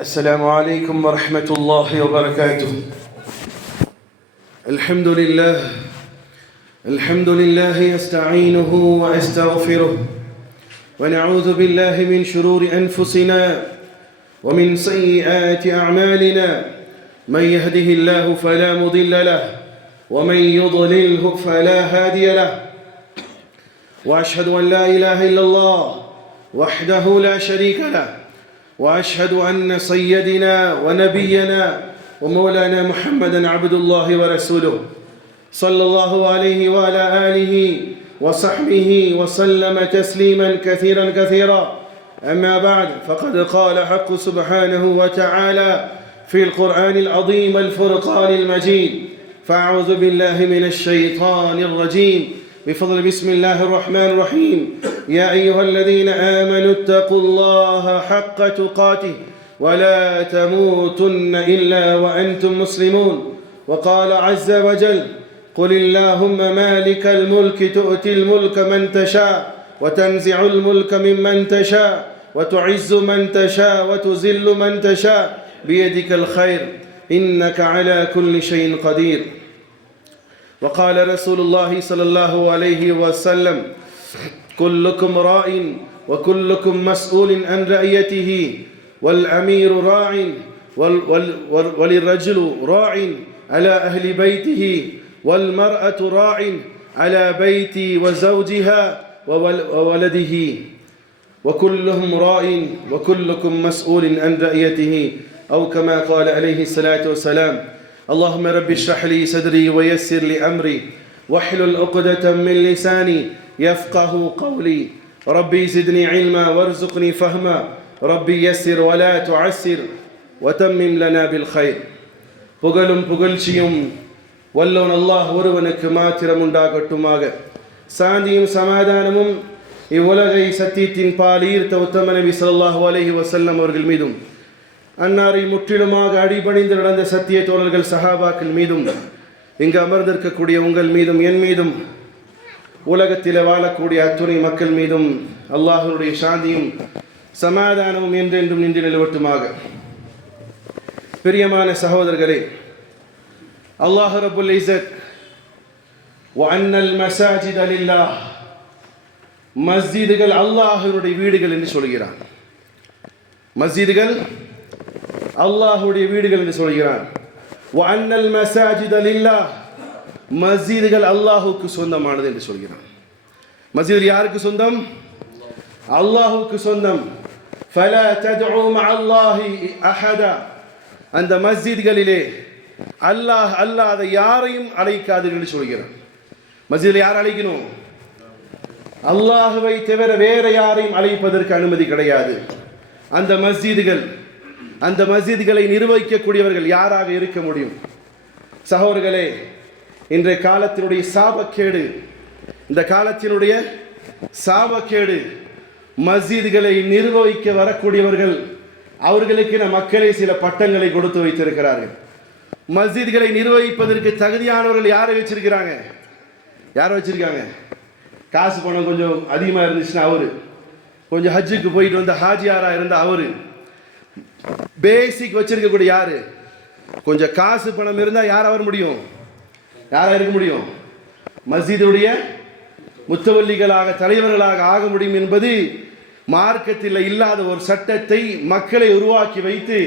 السلام عليكم ورحمة الله وبركاته. الحمد لله أستعينه وأستغفره ونعوذ بالله من شرور أنفسنا ومن سيئات أعمالنا. من يهده الله فلا مضل له ومن يضلله فلا هادي له. وأشهد أن لا إله إلا الله وحده لا شريك له، وأشهد أن سيدنا ونبينا ومولانا محمدا عبد الله ورسوله صلى الله عليه وعلى آله وصحبه وسلم تسليما كثيرا. أما بعد، فقد قال حق سبحانه وتعالى في القرآن العظيم الفرقان المجيد: فأعوذ بالله من الشيطان الرجيم، بفضل بسم الله الرحمن الرحيم. يا أيها الذين آمنوا اتقوا الله حق تقاته ولا تموتن إلا وأنتم مسلمون. وقال عز وجل: قل اللهم مالك الملك تؤتي الملك من تشاء وتنزع الملك ممن تشاء وتعز من تشاء وتذل من تشاء بيدك الخير إنك على كل شيء قدير. وقال رسول الله صلى الله عليه وسلم: كلكم راع وكلكم مسؤول عن رعيته، والأمير راع وللرجل راع على أهل بيته، والمرأة راع على بيت وزوجها وولده، وكلهم راع وكلكم مسؤول عن رعيته، أو كما قال عليه الصلاة والسلام. اللهم رب اشرح لي صدري ويسر لي أمري واحلل عقدة من لساني يفقه قولي. ربي زدني علما وارزقني فهما. ربي يسر ولا تعسر وتمم لنا بالخير. புகழும் புகழ்ச்சியும் வல்லவன் அல்லாஹ் ஒருவனுக்கு மாத்திரம் உண்டாகட்டுமாக. சாந்தியும் சமாதானமும் இவ்வுலகை சத்தியத்தின் பால் ஈர்த்த உத்தம நபி ஸல்லல்லாஹு அலைஹி வஸல்லம் அவர்கள் மீதும், அன்னாரை முற்றிலுமாக அடிபணிந்து நடந்த சத்திய தோழர்கள் சஹாபாக்கள் மீதும், இங்கு அமர்ந்திருக்கக்கூடிய உங்கள் மீதும், என் மீதும், உலகத்தில் வாழக்கூடிய அத்துணை மக்கள் மீதும் அல்லாஹ்வுடைய சாந்தியும் சமாதானமும் என்றென்றும் நின்று நிலவட்டுமாக. பிரியமான சகோதரர்களே, அல்லாஹ் ரப்புல் இஸ்ஸத் வஅன்னல் மஸாஜித லில்லாஹ், மஸ்ஜிதுகள் அல்லாஹ்வுடைய வீடுகள் என்று சொல்கிறான். மஸ்ஜிதுகள் அல்லாஹ்வுடைய வீடுகள் என்று சொல்கிறான். வஅன்னல் மஸாஜித லில்லாஹ், மஸ்ஜிதுகள் அல்லாஹ்வுக்கு சொந்தமானது என்று சொல்கிறான். மஸ்ஜித் யாருக்கு சொந்தம்? அல்லாஹ்வுக்கு சொந்தம். ஃபலா தத்உ மஅல்லாஹி அஹதா, அந்த மஸ்ஜித்களிலே அல்லாஹ் அல்லாத யாரையும் அழைக்காதீர்கள் என்று சொல்கிறான். மஸ்ஜிதில் யார் அழைக்கணும்? அல்லாஹ்வை தவிர வேற யாரையும் அழைப்பதற்கு அனுமதி கிடையாது. அந்த மஸ்ஜிதுகளை நிர்வகிக்கக்கூடியவர்கள் யாராக இருக்க முடியும்? சகோதரர்களே, இன்றைய காலத்தினுடைய சாபக்கேடு, இந்த காலத்தினுடைய சாபக்கேடு, மஸ்ஜிதுகளை நிர்வகிக்க வரக்கூடியவர்கள் அவர்களுக்கு மக்களை சில பட்டங்களை கொடுத்து வைத்திருக்கிறார்கள். மஸ்ஜிதுகளை நிர்வகிப்பதற்கு தகுதியானவர்கள் யாரை வச்சிருக்கிறாங்க? யாரை வச்சிருக்காங்க? காசு பணம் கொஞ்சம் அதிகமாக இருந்துச்சுன்னா அவரு, கொஞ்சம் ஹஜ்ஜுக்கு போயிட்டு வந்த ஹாஜியாரா இருந்த அவரு, பேசிக் வச்சிருக்கக்கூடிய யாரு, கொஞ்சம் காசு பணம் இருந்தால் யாரா வர முடியும்? யாரா இருக்க முடியும்? மஸ்ஜிதுடைய முத்தவல்லிகளாக, தலைவர்களாக ஆக முடியும் என்பது மார்க்கத்தில் இல்லாத ஒரு சட்டத்தை மக்களை உருவாக்கி வைத்து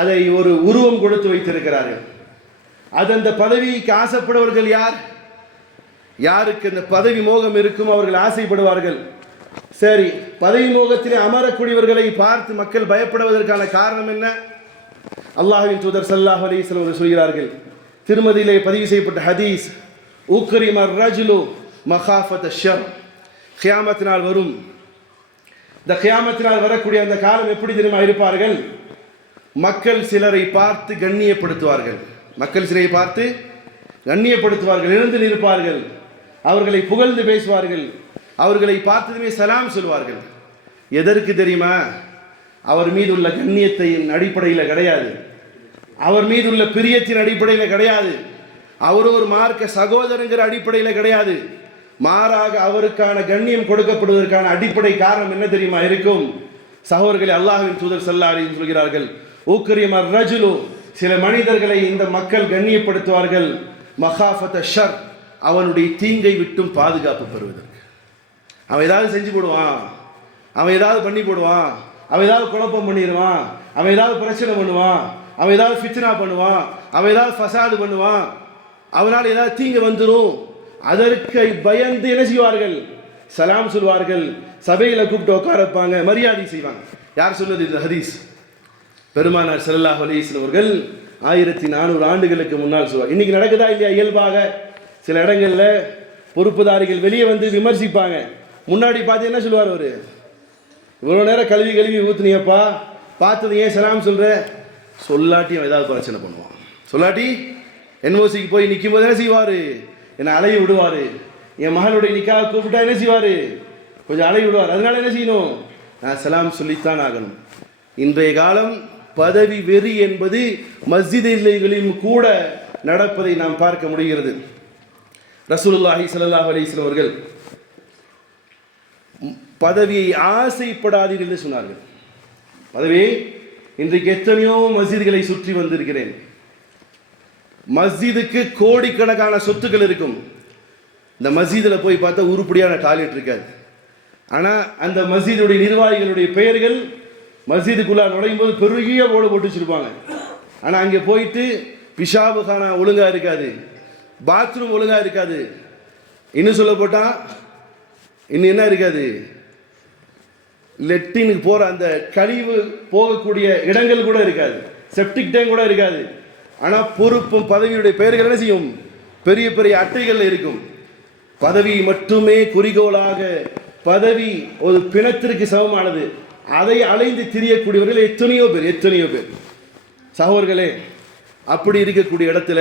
அதை ஒரு உருவம் கொடுத்து வைத்திருக்கிறார்கள். அது அந்த பதவிக்கு ஆசைப்படுவர்கள் யார்? யாருக்கு இந்த பதவி மோகம் இருக்கும் அவர்கள் ஆசைப்படுவார்கள். சரி, பதவி மோகத்திலே அமரக்கூடியவர்களை பார்த்து மக்கள் பயப்படுவதற்கான காரணம் என்ன? அல்லாஹ்வின் தூதர் ஸல்லல்லாஹு அலைஹி வஸல்லம் அவர்கள் சொல்கிறார்கள், திருமதியிலே பதிவு செய்யப்பட்ட ஹதீஸ்: உக்ரிமர் ரஜுலு மகாஃபத ஷர், கியாமத்தினால் வரும். இந்த கியாமத்தினால் வரக்கூடிய அந்த காலம் எப்படி தெரியுமா இருப்பார்கள்? மக்கள் சிலரை பார்த்து கண்ணியப்படுத்துவார்கள். மக்கள் சிலரை பார்த்து கண்ணியப்படுத்துவார்கள், எழுந்து நிற்பார்கள், அவர்களை புகழ்ந்து பேசுவார்கள், அவர்களை பார்த்ததுமே சலாம் சொல்வார்கள். எதற்கு தெரியுமா? அவர் மீது உள்ள கண்ணியத்தின் அடிப்படையில் கிடையாது, அவர் மீது உள்ள பிரியத்தின் அடிப்படையில் கிடையாது, அவர் ஒரு மார்க்க சகோதரங்கிற அடிப்படையில் கிடையாது. மாறாக அவருக்கான கண்ணியம் கொடுக்கப்படுவதற்கான அடிப்படை காரணம் என்ன தெரியுமா இருக்கும்? சகோதரர்களே, அல்லாஹ்வின் தூதர் ஸல்லல்லாஹு அலைஹி வஸல்லம் சொல்கிறார்கள், உக்ரிமர் ரஜுலு, சில மனிதர்களை இந்த மக்கள் கண்ணியப்படுத்துவார்கள், மகாஃபத ஷர், அவனுடைய தீங்கை விட்டும் பாதுகாப்பு பெறுவதற்கு. அவன் ஏதாவது செஞ்சு போடுவான், அவன் ஏதாவது பண்ணி போடுவான், அவன் ஏதாவது குழப்பம் பண்ணிடுவான், அவன் ஏதாவது பிரச்சனை பண்ணுவான், அவன் ஏதாவது ஃபித்னா பண்ணுவான், அவன் ஏதாவது ஃபசாது பண்ணுவான், அவனால் ஏதாவது தீங்கு வந்துடும். அதற்கு பயந்து என்ன செய்வார்கள்? சலாம் சொல்வார்கள், சபையில் கூப்பிட்டு உட்கார வைப்பாங்க, மரியாதை செய்வாங்க. யார் சொன்னது இது ஹதீஸ்? பெருமானார் ஸல்லல்லாஹு அலைஹி வஸல்லம் அவர்கள் 1400 ஆண்டுகளுக்கு முன்னால் சொல்வார். இன்னைக்கு நடக்குதா இல்லையா? இயல்பாக சில இடங்களில் பொறுப்புதாரிகள் வெளியே வந்து விமர்சிப்பாங்க. முன்னாடி பார்த்து என்ன சொல்லுவார் அவர்? இவ்வளோ நேரம் கழுவி ஊற்றுனியப்பா, பார்த்தது ஏன் சலாம் சொல்கிற? சொல்லாட்டி அவன் ஏதாவது பிரச்சனை பண்ணுவான். சொல்லாட்டி என்ஓசிக்கு போய் நிற்கும் போது என்ன செய்வார்? என்னை அலைய விடுவார். என் மகளுடைய நிக்காக கூப்பிட்டா என்ன செய்வார்? கொஞ்சம் அலைய விடுவார். அதனால என்ன செய்யணும்? நான் சலாம் சொல்லித்தான் ஆகணும். இன்றைய காலம் பதவி வெறி என்பது மஸ்ஜிதுகளிலும் கூட நடப்பதை நாம் பார்க்க முடிகிறது. ரசூலுல்லாஹி ஸல்லல்லாஹு அலைஹி வஸல்லம் அவர்கள் பதவியை ஆசைப்படாதீர்கள் என்று சொன்னார்கள். பதவி இன்றைக்கு எத்தனையோ மஸ்ஜிதுகளை சுற்றி வந்திருக்கிறேன். மஸ்ஜிதுக்கு கோடிக்கணக்கான சொத்துக்கள் இருக்கும். இந்த மஸ்ஜிதில் போய் பார்த்தா உருப்படியான டாய்லெட் இருக்காது. ஆனால் அந்த மஸ்ஜிதுடைய நிர்வாகிகளுடைய பெயர்கள் மஸ்ஜிதுக்குள்ளே நுழையும் போது பெருகிய போர்டு போட்டு வச்சுருப்பாங்க. ஆனால் அங்கே போயிட்டு பிஷாபுகானா ஒழுங்காக இருக்காது, பாத்ரூம் ஒழுங்காக இருக்காது, இன்னும் சொல்ல போட்டால் இன்னும் என்ன இருக்காது, லெட்டினுக்கு போகிற அந்த கழிவு போகக்கூடிய இடங்கள் கூட இருக்காது, செப்டிக் டேங்க் கூட இருக்காது. ஆனால் பொறுப்பும் பதவியுடைய பெயர்கள் என்ன செய்யும்? பெரிய பெரிய அட்டைகள் இருக்கும். பதவி மட்டுமே குறிக்கோளாக, பதவி ஒரு பிணத்திற்கு சமமானது, அதை அலைந்து திரியக்கூடியவர்கள் எத்தனையோ பேர். சகோதரர்களே, அப்படி இருக்கக்கூடிய இடத்துல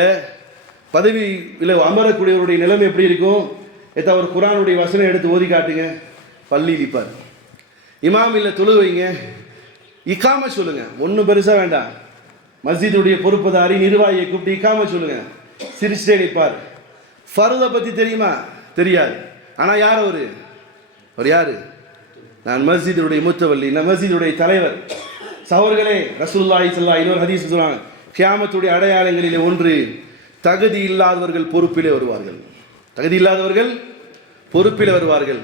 பதவியில் அமரக்கூடியவருடைய நிலைமை எப்படி இருக்கும்? ஒரு குர்ஆனுடைய வசனம் எடுத்து ஓதி காட்டுங்க, பள்ளி இழிப்பார். இமாம் இல்லை தொழுவைங்க, இக்காம சொல்லுங்க, ஒன்றும் பெருசாக வேண்டாம். மஸ்ஜிதுடைய பொறுப்புதாரி நிர்வாகியை கூப்பிட்டு இக்காம சொல்லுங்க, சிரிச்சிட்டே நிற்பார். ஃபர்தை பற்றி தெரியுமா? தெரியாது. ஆனால் யார் அவர் யார்? நான் மஸ்ஜிதுடைய முத்தவல்லி, நான் மஸ்ஜிதுடைய தலைவர். சகோதரர்களே, ரசூலுல்லாஹி ஸல்லல்லாஹு அலைஹி வஸல்லம் ஹதீஸ் சொல்றாங்க, கியாமத்துடைய அடையாளங்களிலே ஒன்று, தகுதி இல்லாதவர்கள் பொறுப்பிலே வருவார்கள். தகுதி இல்லாதவர்கள் பொறுப்பில் வருவார்கள்.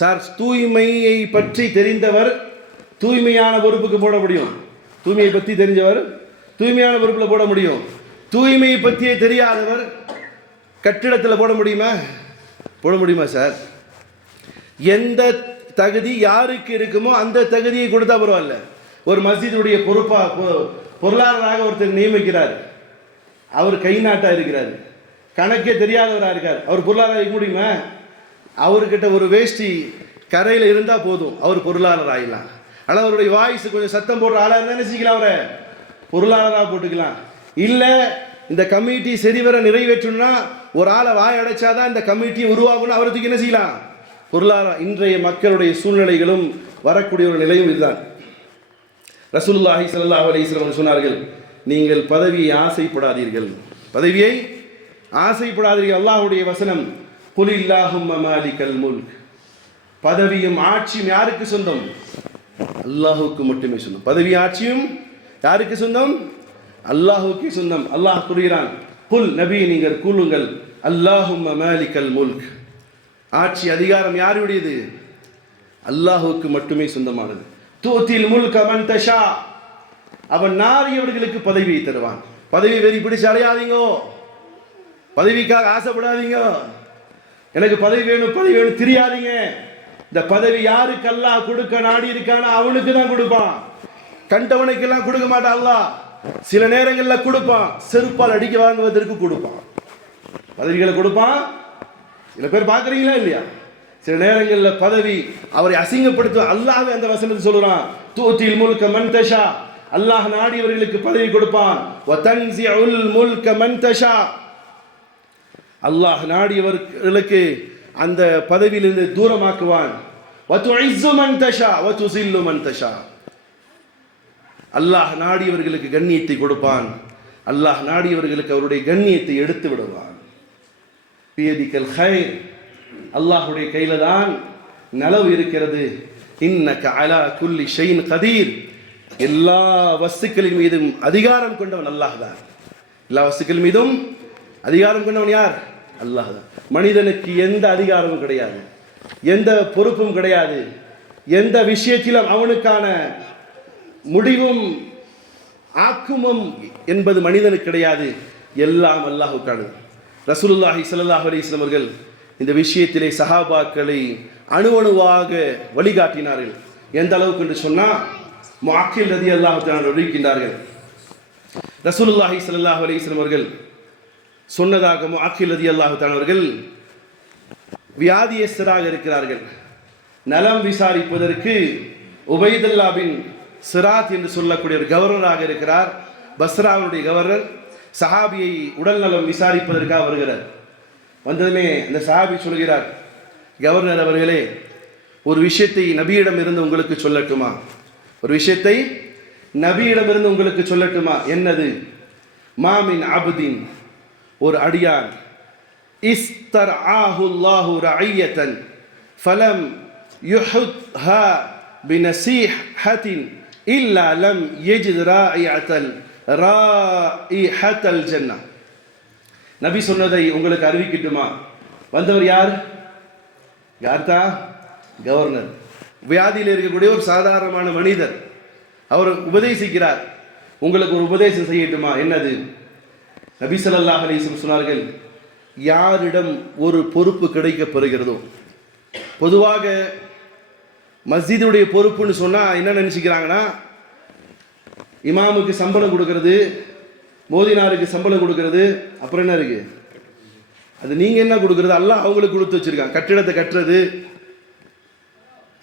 சார், தூய்மையை பற்றி தெரிந்தவர் தூய்மையான பொறுப்புக்கு போட முடியும். தூய்மையை பற்றி தெரிஞ்சவர் தூய்மையான பொறுப்பில் போட முடியும். தூய்மையை பற்றியே தெரியாதவர் கட்டிடத்தில் போட முடியுமா? போட முடியுமா சார்? எந்த தகுதி யாருக்கு இருக்குமோ அந்த தகுதியை கொடுத்தா பரவாயில்ல. ஒரு மஸ்ஜிதுடைய பொருளாளராக ஒருத்தர் நியமிக்கிறார், அவர் கை நாட்டா இருக்கிறார், கணக்கே தெரியாதவராக இருக்கார், அவர் பொருளாளராக இருக்க முடியுமா? அவர்கிட்ட ஒரு வேஷ்டி கரையில் இருந்தால் போதும், அவர் பொருளாளர் ஆகிடலாம். ஆனால் அவருடைய வாய்ஸ் கொஞ்சம் சத்தம் போடுற ஆளாக இருந்தால் நினைச்சிக்கலாம், அவரை பொருளாளராக போட்டுக்கலாம். இல்லை, இந்த கமிட்டி சரிவர நிறைவேற்றணும்னா ஒரு ஆளை வாய் அடைச்சாதான் இந்த கமிட்டியை உருவாகணும், அவருக்கு என்ன செய்யலாம்? பொருளாதார. இன்றைய மக்களுடைய சூழ்நிலைகளும் வரக்கூடிய ஒரு நிலையும் இதுதான். ரசூலுல்லாஹி ஸல்லல்லாஹு அலைஹி வஸல்லம் சொன்னார்கள், நீங்கள் பதவியை ஆசைப்படாதீர்கள், பதவியை ஆசைப்படாதீர்கள். அல்லாஹ்வுடைய வசனம், குலில்லாஹும்ம மாலிகல் முல்க், பதவியும் ஆட்சியும் யாருக்கு சொந்தம்? அல்லாஹுக்கு மட்டுமே சொந்தம். பதவி ஆட்சியும் யாருக்கு சொந்தம்? அல்லாஹுக்கு சொந்தம். அல்லாஹ் கூறுகிறான், குல், நபி நீங்கள் கூறுங்கள், அல்லாஹும்ம மாலிகல் முல்க், ஆட்சி அதிகாரம் யாருடையது? அல்லாஹுக்கு மட்டுமே சொந்தமானது. தூத்தில் முல்க மன் தஷா, அவன் நாரியவர்களுக்கு பதவியை தருவான். பதவி வெறி பிடிச்சு அடையாதீங்க, பதவிக்காக ஆசைப்படாதீங்க, எனக்கு பதவி வேணும் தெரியாதீங்க. இந்த பதவி யாருக்கு அல்லாஹ் கொடுக்க நாடி இருக்கானோ அவனுக்கு தான் கொடுப்பான், கண்டவனுக்கெல்லாம் கொடுக்க மாட்டான். அல்லாஹ் சில நேரங்களில் கொடுப்பான், செருப்பால் அடிக்க வாங்குவதற்கு கொடுப்பான், பதவிகளை கொடுப்பான். சில பேர் பார்க்குறீங்களா இல்லையா? சில நேரங்களில் பதவி அவரை அசிங்கப்படுத்த அல்லாஹ் அந்த வசனத்தை சொல்றான், தூத்தில் முல்க மன் தஷா, அல்லாஹ் நாடியவர்களுக்கு பதவி கொடுப்பான். வதன்சிஉல் முல்க மன் தஷா, அல்லாஹ் நாடியவர்களுக்கு அந்த பதவியிலிருந்து தூரமாக்குவான். வதுஇஸ்ஸு மன் தஷா வதுஸில்லு மன் தஷா, அல்லாஹ் நாடியவர்களுக்கு கண்ணியத்தை கொடுப்பான், அல்லாஹ் நாடியவர்களுக்கு அவருடைய கண்ணியத்தை எடுத்து விடுவான். பியதிகல் கைர், அல்லாஹுடைய கையில தான் நலவு இருக்கிறது. இன்னக அலா குல்லி ஷைஇன் கதீர், எல்லா வஸ்துக்களின் மீதும் அதிகாரம் கொண்டவன் அல்லாஹ் தான். எல்லா வஸ்துக்கள் மீதும் அதிகாரம் கொண்டவன் யார்? அல்லாஹ் தான். மனிதனுக்கு எந்த அதிகாரமும் கிடையாது, எந்த பொறுப்பும் கிடையாது, எந்த விஷயத்திலும் அவனுக்கான முடிவும் ஆக்குமும் என்பது மனிதனுக்கு கிடையாது. எல்லாம் அல்லாஹ்வுக்கானது. ரசூலுல்லாஹி ஸல்லல்லாஹு அலைஹி வஸல்லம் அவர்கள் இந்த விஷயத்திலே சஹாபாக்களை அணுவணுவாக வழிகாட்டினார்கள். எந்த அளவுக்கு என்று சொன்னால், முஅக்கில் ரலியல்லாஹு தஆலா அறிவிக்கின்றார்கள், ரசூலுல்லாஹி ஸல்லல்லாஹு அலைஹி வஸல்லம் அவர்கள் சொன்னதாக, முஅக்கில் ரலியல்லாஹு தஆலா அவர்கள் வியாதியஸ்தராக இருக்கிறார்கள். நலம் விசாரிப்பதற்கு உபைதுல்லா பின் சிராத் என்று சொல்லக்கூடிய ஒரு கவர்னராக இருக்கிறார். பஸ்ராவுடைய கவர்னர் சஹாபியை உடல் நலம் விசாரிப்பதற்காக வருகிறார். வந்ததுமே அந்த சஹாபி சொல்கிறார், கவர்னர் அவர்களே, ஒரு விஷயத்தை நபியிடம் இருந்து உங்களுக்கு சொல்லட்டுமா? ஒரு விஷயத்தை நபியிடமிருந்து உங்களுக்கு சொல்லட்டுமா? என்னது? மாமின் அப்தின், ஒரு அடியான், இஸ்தர்ஆஹு அல்லாஹு ரஅய்யத்தன் ஃபலம் யுஹத்ஹா பினஸீஹத்தின் இல்லா லம் யஜித் ராயிஹத்தல் ஜன்னah. நபி சொன்னதை உங்களுக்கு அறிவிக்கட்டுமா? வந்தவர் யார்? யார்தா? கவர்னர். வியாதியில் இருக்கக்கூடிய ஒரு சாதாரணமான மனிதர். அவர் உபதேசிக்கிறார், உங்களுக்கு ஒரு உபதேசம் செய்யட்டுமா? என்னது? நபி ஸல்லல்லாஹு அலைஹி வஸல்லம் சொன்னார்கள், யாரிடம் ஒரு பொறுப்பு கிடைக்கப்பெறுகிறதோ, பொதுவாக மஸ்ஜிதுடைய பொறுப்புன்னு சொன்னால் என்ன நினச்சிக்கிறாங்கன்னா, இமாமுக்கு சம்பளம் கொடுக்கறது, மோதினாருக்கு சம்பளம் கொடுக்கறது, அப்புறம் என்ன இருக்கு? அது நீங்கள் என்ன கொடுக்கறது? அல்லாஹ் அவங்களுக்கு கொடுத்து வச்சுருக்காங்க. கட்டிடத்தை கட்டுறது,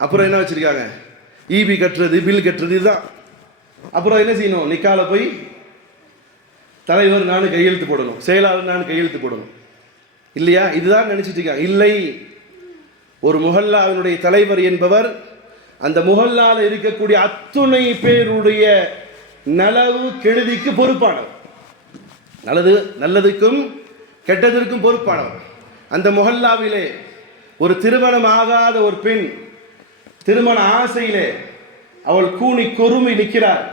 அப்புறம் என்ன வச்சுருக்காங்க? ஈபி கட்டுறது, பில் கட்டுறது, இதுதான். அப்புறம் என்ன செய்யணும்? நிக்கால போய் தலைவர் நான் கையெழுத்து போடணும், செயலாளர் நான் கையெழுத்து போடணும், இல்லையா? இதுதான் நினச்சிட்டு இருக்காங்க. இல்லை, ஒரு முஹல்லாவினுடைய தலைவர் என்பவர் அந்த முஹல்லால இருக்கக்கூடிய அத்துணை பேருடைய நலவு கெடுதிக்கு பொறுப்பானவர். நல்லதுக்கும் கெட்டதற்கும் பொறுப்பானவர். அந்த முஹல்லாவிலே ஒரு திருமணம் ஆகாத ஒரு பெண் திருமண ஆசையிலே அவள் கூனி கொருமி நிற்கிறார்,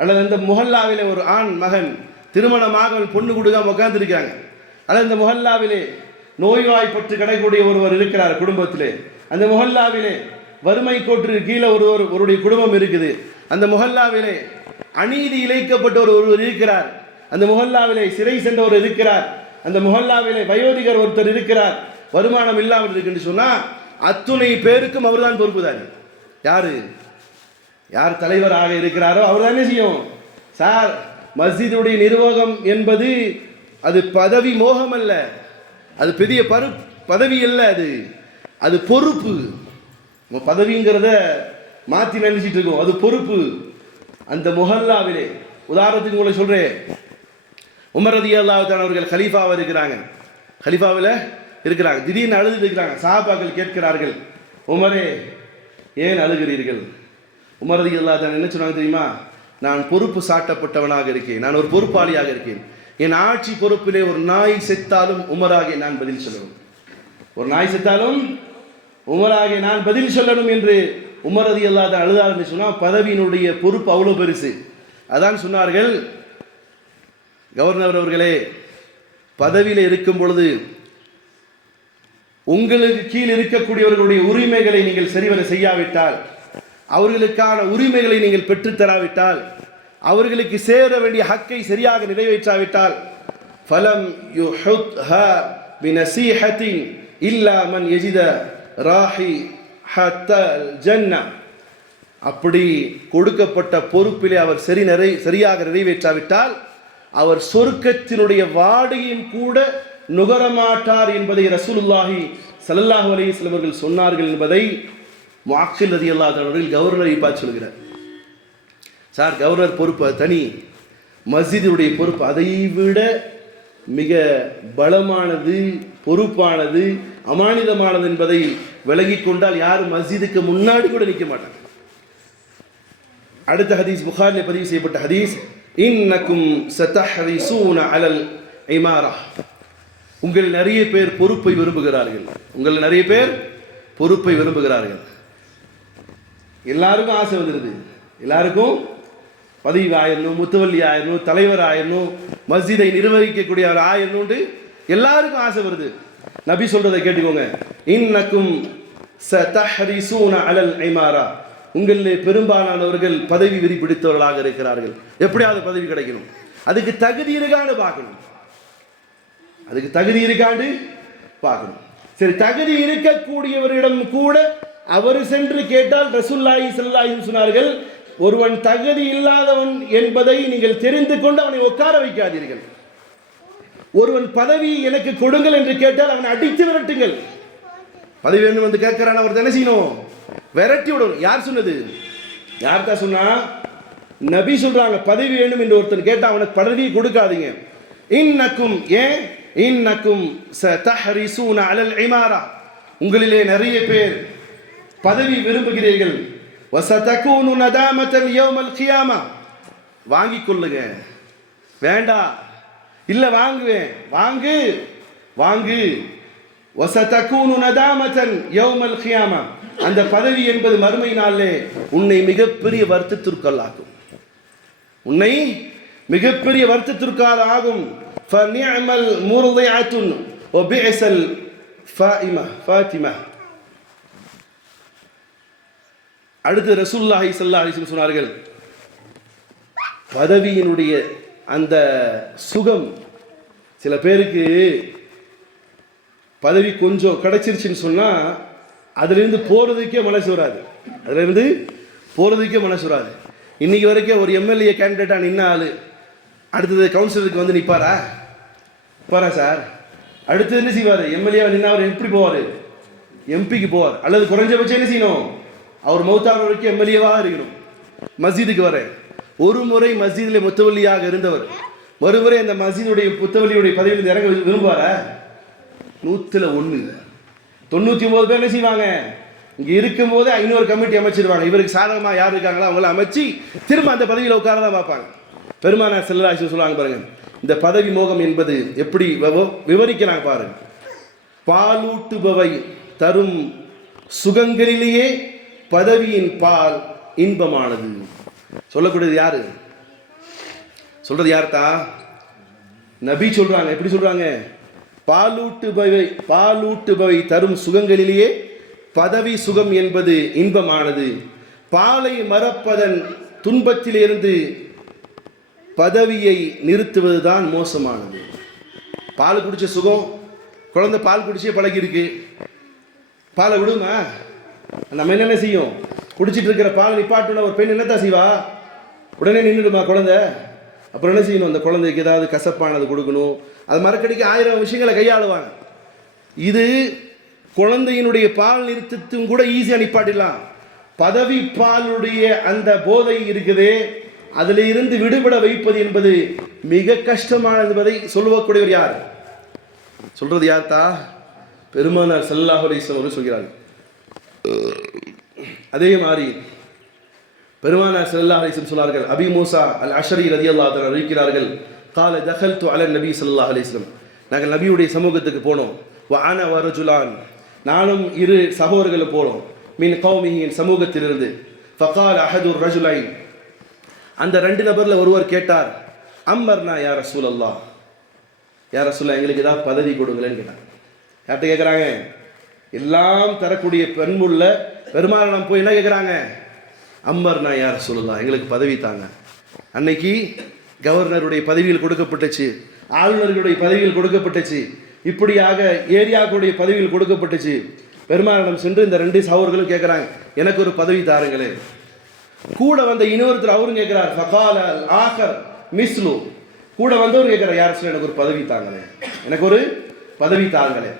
அல்லது அந்த முஹல்லாவிலே ஒரு ஆண் மகன் திருமணமாக அவள் பொண்ணு கொடுக்காம உட்கார்ந்துருக்காங்க, அல்லது இந்த முஹல்லாவிலே நோய்வாய்ப்பட்டு கிடக்கூடிய ஒருவர் இருக்கிறார் குடும்பத்திலே, அந்த முஹல்லாவிலே வறுமை கோட்டு கீழே ஒருவருடைய குடும்பம் இருக்குது, அந்த முஹல்லாவிலே அநீதி இழைக்கப்பட்ட ஒருவர் இருக்கிறார், அந்த முஹல்லாவிலே சிறை சென்றவர் இருக்கிறார், அந்த முஹல்லாவிலே வயோதிகர் ஒருத்தர் இருக்கிறார், வருமானம் இல்லாமல் இருக்குன்னு சொன்னால் அத்துணை பேருக்கும் அவர் தான் பொறுப்புதாரி. யார் தலைவராக இருக்கிறாரோ அவர் தானே செய்யும். சார், மஸ்ஜிதுடைய நிர்வாகம் என்பது அது பதவி மோகம் அல்ல, அது பெரிய பதவி அல்ல, அது பொறுப்பு. பதவிங்கிறத மாற்றி நினைச்சிட்டு இருக்கோம், அது பொறுப்பு. அந்த முஹல்லாவிலே, உதாரணத்துக்கு உங்களை சொல்றேன், உமர் ரலியல்லாஹு தஆலா அவர்கள் கலீஃபாவாக இருக்கிறாங்க. திடீர்னு அழுதுட்டு இருக்கிறாங்க. சஹாபாக்கள் கேட்கிறார்கள், உமரே ஏன் அழுகிறீர்கள்? உமர் ரலியல்லாஹு தஆலா என்ன சொன்னாங்க தெரியுமா? நான் பொறுப்பு சாட்டப்பட்டவனாக இருக்கேன், நான் ஒரு பொறுப்பாளியாக இருக்கேன். என் ஆட்சி பொறுப்பிலே ஒரு நாய் செத்தாலும் உமராகிய நான் பதில் சொல்லணும், ஒரு நாய் செத்தாலும் உமராகிய நான் பதில் சொல்லணும் என்று உமர் ரலியல்லாஹு தஆலா அழுதாருன்னு சொன்னால் பதவியினுடைய பொறுப்பு அவ்வளோ பெருசு. அதான் சொன்னார்கள், கவர்னர் அவர்களே, பதவியில் இருக்கும் பொழுது உங்களுக்கு கீழ் இருக்கக்கூடியவர்களுடைய உரிமைகளை நீங்கள் சரிவர செய்யாவிட்டால், அவர்களுக்கான உரிமைகளை நீங்கள் பெற்றுத்தராவிட்டால், அவர்களுக்கு சேர வேண்டிய ஹக்கை சரியாக நிறைவேற்றாவிட்டால், ஃபலம் யுஹத்ஹா பினஸீஹத்தின் இல்லா மன் யஜித ராஹிஹத்தல் ஜன்னah. அப்படி கொடுக்கப்பட்ட பொறுப்பிலே அவர் சரியாக நிறைவேற்றாவிட்டால் அவர் சொர்க்கத்தினுடைய வாடையும் கூட நுகரமாட்டார் என்பதை ரசூலுல்லாஹி ஸல்லல்லாஹு அலைஹி வஸல்லம் அவர்கள் சொன்னார்கள் என்பதை முஅக்கில் ரலியல்லாஹு தஆலா அவர்கள் கவர்னரை பார்த்து சொல்கிறார். சார், கவர்னர் பொறுப்பு தனி, மஸ்ஜிதுடைய பொறுப்பு அதை விட மிக பலமானது, பொறுப்பானது, அமானிதமானது என்பதை விளங்கிக் கொண்டால் யாரும் மஸ்ஜிதுக்கு முன்னாடி கூட நிற்க மாட்டாங்க. அடுத்த ஹதீஸ் புகாரிலே பதிவு செய்யப்பட்ட ஹதீஸ், இன்னக்கும் சதஹரிசூன அலல் இமாரா. உங்கள் நிறைய பேர் பொறுப்பை விரும்புகிறார்கள். எல்லாருக்கும் ஆசை வந்துடுது, எல்லாருக்கும் பதவி ஆயிரணும், முத்துவல்லி ஆயிரணும், தலைவர் ஆயிரணும், மஸ்ஜிதை நிர்வகிக்கக்கூடிய ஆயிரணும்னு எல்லாருக்கும் ஆசை வருது. நபி சொல்றதை கேட்டுக்கோங்க. இன்னக்கும் சதஹரிசூன அலல் இமாரா, உங்களிலே பெரும்பாலானவர்கள் பதவி வெறி பிடித்தவர்களாக இருக்கிறார்கள். எப்படியாவது பதவி கிடைக்கணும், அதுக்கு தகுதி இருக்கான்னு பார்க்கணும். அதுக்கு தகுதி இருக்காண்டு பார்க்கணும். சரி, தகுதி இருக்கக்கூடியவரிடம் கூட அவர் சென்று கேட்டால் ரசூலுல்லாஹி ஸல்லல்லாஹு அலைஹி வஸல்லம் சொன்னார்கள், ஒருவன் தகுதி இல்லாதவன் என்பதை நீங்கள் தெரிந்து கொண்டு அவனை உட்கார வைக்காதீர்கள். ஒருவன் பதவி எனக்கு கொடுங்கள் என்று கேட்டால் அவனை அடித்து விரட்டுங்கள். பதவி வேணும் வந்து கேட்கிறான், அவர் என்ன செய்யணும்? விரட்டி விடணும். யார் சொன்னது? யார் தான் சொன்னா? நபி சொல்றாங்க, பதவி வேணும் என்று ஒருத்தன் கேட்டா அவனுக்கு பதவியை கொடுக்காதீங்க. இன்னக்கும் இன்னக்கும் சதஹரிசூன அலல் இமாரா, உங்களிலே நிறைய பேர் பதவி விரும்புகிறீர்கள். வஸதகூனு நதாமத்தன் யௌமல் கியாமா, வாங்கிக் கொள்ளுங்க. வேண்டாம், இல்ல வாங்குவேன், வாங்கு வாங்கு. வஸதகூனு நதாமத்தன் யௌமல் கியாமா, அந்த பதவி என்பது மறுமை நாளிலே உன்னை மிகப்பெரிய வருத்தத்திற்குள்ளாக்கும். உன்னை மிகப்பெரிய வருத்தத்திற்காக ஆகும். ஃபநிஅமல் முர்திஅத்துன் வபிஅஸல் ஃபாத்திமா. அடுத்து ரசூலுல்லாஹி ஸல்லல்லாஹு அலைஹி வஸல்லம் சொன்னார்கள், பதவியினுடைய அந்த சுகம், சில பேருக்கு பதவி கொஞ்சம் கிடைச்சிருச்சுன்னு சொன்னா அதிலிருந்து போறதுக்கே மனசு வராது. அதிலிருந்து போறதுக்கே மனசு வராது. இன்னைக்கு வரைக்கும் ஒரு எம்எல்ஏ கேண்டிடேட்டா நின்ன ஆளு அடுத்தது கவுன்சிலருக்கு வந்து நிற்பாரா? போறா சார். அடுத்து என்ன செய்வார்? எம்எல்ஏ நின்று அவர் எப்படி போவார்? எம்பிக்கு போவார். அல்லது குறைஞ்சபட்சம் என்ன செய்யணும்? அவர் மௌத்தான வரைக்கும் எம்எல்ஏவாக இருக்கணும். மஸ்ஜிதுக்கு வர ஒரு முறை மஸ்ஜிதில் முத்தவல்லியாக இருந்தவர் மறுமுறை அந்த மஸ்ஜிதுடைய முத்தவல்லியுடைய பதவியில் இறங்க விரும்புவாரா? 100ல் 1. 99 பேர் என்ன செய்வாங்க? இங்கே இருக்கும்போது 500 கமிட்டி அமைச்சிருவாங்க. இவருக்கு சாதகமாக யார் இருக்காங்களோ அவங்கள அமைச்சு திரும்ப அந்த பதவியில் உட்கார தான் பார்ப்பாங்க. பெருமானார் ஸல்லல்லாஹு அலைஹி வஸல்லம் சொல்லுவாங்க பாருங்க, இந்த பதவி மோகம் என்பது எப்படி விவரிக்கிறாங்க பாருங்க. பாலூட்டுபவை தரும் சுகங்களிலேயே பதவியின் பால் இன்பமானது. சொல்லக்கூடியது யாரு? சொல்றது யார்த்தா? நபி சொல்றாங்க. எப்படி சொல்றாங்க? பாலூட்டுபவை தரும் சுகங்களிலேயே பதவி சுகம் என்பது இன்பமானது. பாலை மறப்பதன் துன்பத்திலிருந்து பதவியை நிறுத்துவதுதான் மோசமானது. பால் குடிச்ச சுகம், குழந்தை பால் குடிச்சே பழகி இருக்கு, பாலை விடுமா? நம்ம என்னென்ன செய்யும்? குடிச்சிட்டு இருக்கிற பால் நிப்பாட்டுனா ஒரு பெண் என்னத்தான் செய்வா? உடனே நின்றுடுமா குழந்தை? அப்புறம் என்ன செய்யணும்? அந்த குழந்தைக்கு ஏதாவது கசப்பானது கொடுக்கணும். அது மறக்கடிக்க 1000 விஷயங்களை கையாளுவாங்க. இது குழந்தையினுடைய பால் நிறுத்தத்தும் கூட ஈஸியாக நிப்பாட்டிடலாம். பதவி பாலுடைய அந்த போதை இருக்குதே, அதில் இருந்து விடுபட வைப்பது என்பது மிக கஷ்டமானது என்பதை சொல்லக்கூடியவர் யார்? சொல்றது யார்த்தா? பெருமானார் ஸல்லல்லாஹு அலைஹி வஸல்லம் சொல்கிறார்கள். அதே மாதிரி பெருமானார் ஸல்லல்லாஹு அலைஹி வஸல்லம் சொன்னார்கள், அபி மூசா அல் அஷரி ரலியல்லாஹு தஆலா அறிவிக்கிறார்கள், قال دخلت على النبي صلى الله عليه وسلم, நாங்கள் நபியுடைய சமூகத்துக்கு போனோம். وأنا ورجلان, நானும் 2 சகோதரர்கள் போனோம். மின் கௌமியின் சமூகத்திலிருந்து. فقال أحد الرجلين, அந்த 2 நபர்ல ஒருவர் கேட்டார், அம்மர்னா யா ரசூலல்லாஹ், யா ரசூலல்லாஹ் எங்களுக்கு ஏதாவது பதவி கொடுங்களேன்னு கேட்டாங்க. யார்கிட்ட கேட்குறாங்க? எல்லாம் தரக்கூடிய பெண்முள்ள பெருமானம் போய் என்ன கேட்குறாங்க? அம்மர்னா யா ரசூலல்லாஹ், எங்களுக்கு பதவி தாங்க. அன்னைக்கு கவர்னருடைய பதவியில் கொடுக்கப்பட்டுச்சு, ஆளுநர்களுடைய பதவியில் கொடுக்கப்பட்டுச்சு, இப்படியாக ஏரியாக்களுடைய பதவியில் கொடுக்கப்பட்டுச்சு. பெருமானிடம் சென்று இந்த 2 சகோதரர்களும் கேட்குறாங்க, எனக்கு ஒரு பதவி தாருங்களே. கூட வந்த இன்னொருத்தர் அவரும் கேட்கிறார், ஃபகால ஆகர் மிஸ்லு, கூட வந்தவர் கேட்கிறார், யார் சொல்ல எனக்கு ஒரு பதவி தாங்களே, எனக்கு ஒரு பதவி தாங்களே.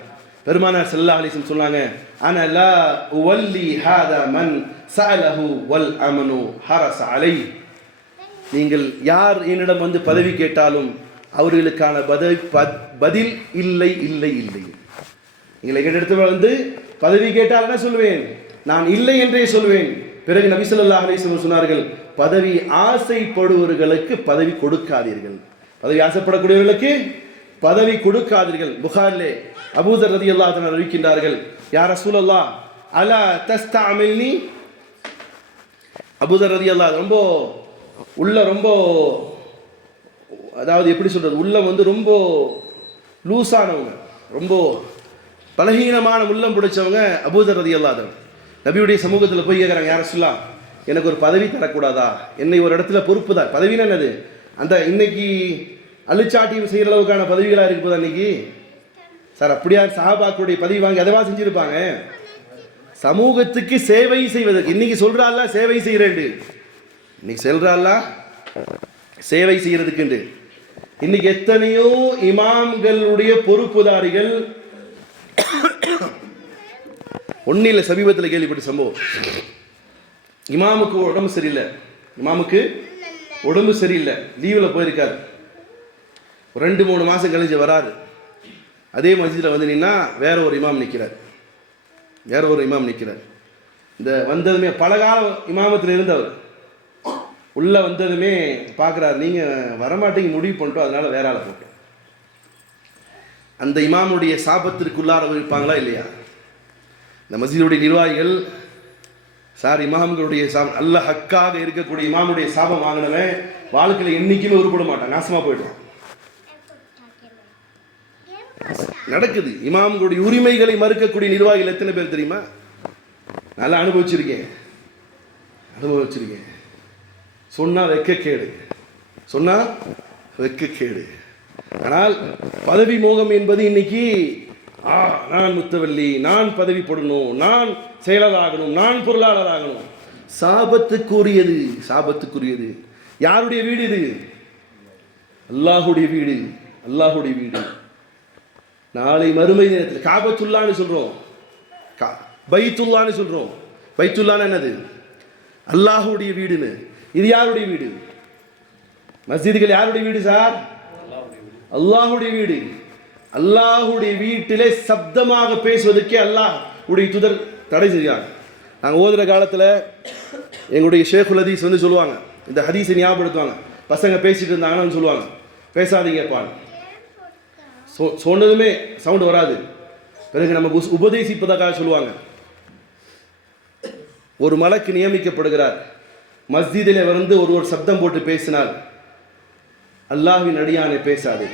பெருமானார் ஸல்லல்லாஹு அலைஹி வஸல்லம் சொன்னாங்க, அன லா உவல்லி ஹாதா மன் சஅலஹு வல் அமனு ஹரஸ அலை, நீங்கள் யார் என்னிடம் வந்து பதவி கேட்டாலும் அவர்களுக்கான பதில் இல்லை இல்லை இல்லை. நீங்கள் எங்கிட்ட வந்து பதவி கேட்டால் என்ன சொல்வேன்? நான் இல்லை என்றே சொல்வேன். பிறகு நபி ஸல்லல்லாஹு அலைஹி வஸல்லம் சொன்னார்கள், பதவி ஆசைப்படுவர்களுக்கு பதவி கொடுக்காதீர்கள். பதவி ஆசைப்படக்கூடியவர்களுக்கு பதவி கொடுக்காதீர்கள். புகாரிலே அபூதர் ரலியல்லாஹு அன்ஹு அறிவிக்கின்றார்கள், யா ரசூலல்லாஹ் அலா தஸ்தஅமில்னி, அபூதர் ரலியல்லாஹு ரொம்ப உள்ள ரொம்ப, அதாவது எப்படி சொல்றது, உள்ளம் வந்து ரொம்ப லூஸானவங்க, ரொம்ப பலகீனமான உள்ளம் பிடிச்சவங்க அபூதர் ரலியல்லாஹு. நபியுடைய சமூகத்தில் போய் கேட்குறாங்க, யார் ரசூலல்லாஹ் எனக்கு ஒரு பதவி தரக்கூடாதா, என்னை ஒரு இடத்துல பொறுப்பு தான். பதவினா என்னது, அந்த இன்னைக்கு அழிச்சாட்டியம் செய்கிற அளவுக்கான பதவிகளாக இருக்குதா இன்னைக்கு? சார் அப்படியா சஹாபாக்களுடைய பதவி வாங்கி அதவா செஞ்சிருப்பாங்க? சமூகத்துக்கு சேவை செய்வதற்கு இன்னைக்கு சொல்றாள்ல சேவை செய்யறேன், இன்னைக்கு சொல்றாள்ல சேவை செய்யறதுக்கு. இன்னைக்கு எத்தனையோ இமாம்களுடைய பொறுப்புதாரிகள் ஒன்னில் சமீபத்தில் கேள்விப்பட்ட சம்பவம், இமாமுக்கு உடம்பு சரியில்லை, லீவில் போயிருக்காரு. 2-3 மாதம் கழிஞ்சு வராது, அதே மஸ்ஜிதில் வந்து நின்னா வேற ஒரு இமாம் நிற்கிறார். இந்த வந்ததுமே பலகால இமாமத்தில் இருந்தவர் உள்ள வந்ததுமே பார்க்குறாரு, நீங்கள் வரமாட்டீங்க முடிவு பண்ணிட்டோம், அதனால வேற ஆளை போட்டு. அந்த இமாமுடைய சாபத்திற்குள்ளார இருப்பாங்களா இல்லையா? இந்த மஸ்ஜிதுடைய நிர்வாகிகள், சார் இமாம்களுடைய சாபம், நல்ல ஹக்காக இருக்கக்கூடிய இமாமுடைய சாபம் வாங்கினவன் வாழ்க்கையில் என்னைக்குமே உருப்பட மாட்டான், நாசமாக போயிடுவான். நடக்குது. இமாம்களுடைய உரிமைகளை மறுக்கக்கூடிய நிர்வாகிகள் எத்தனை பேர் தெரியுமா? நல்லா அனுபவிச்சிருக்கேன். சொன்னா வெக்கக்கேடு. ஆனால் பதவி மோகம் என்பது இன்னைக்கு நான் முத்தவல்லி, நான் பதவி போடணும், நான் செயலராகணும், நான் பொருளாளராகணும். சாபத்துக்குரியது. யாருடைய வீடு இது? அல்லாஹுடைய வீடு. நாளை மறுமை நேரத்தில் காபத்துல்லான்னு சொல்றோம், பைத்துல்லான்னு சொல்றோம். பைத்துல்லான்னு என்னது? அல்லாஹுடைய வீடுன்னு. இது யாருடைய வீடு? மஸ்ஜிதுகள் யாருடைய வீடு சார்? அல்லாஹுடைய வீடு. அல்லாஹுடைய வீட்டிலே சப்தமாக பேசுவதற்கே அல்லாஹ்வுடைய தூதர் தடை செய்யாங்க. நாங்கள் ஓதுற காலத்தில் எங்களுடைய ஷேகுல் ஹதீஸ் வந்து சொல்லுவாங்க, இந்த ஹதீஸை ஞாபகப்படுத்துவாங்க. பசங்க பேசிட்டு இருந்தாங்கன்னு சொல்லுவாங்க, பேசாதீங்கப்பான். சொன்னதுமே சவுண்ட் வராது. பிறகு நம்ம உபதேசிப்பதற்காக சொல்லுவாங்க, ஒரு மலக்கு நியமிக்கப்படுகிறார், மஸ்ஜிதில் வந்து ஒரு சப்தம் போட்டு பேசினால் அல்லாஹ்வின் அடியானை பேசாதே.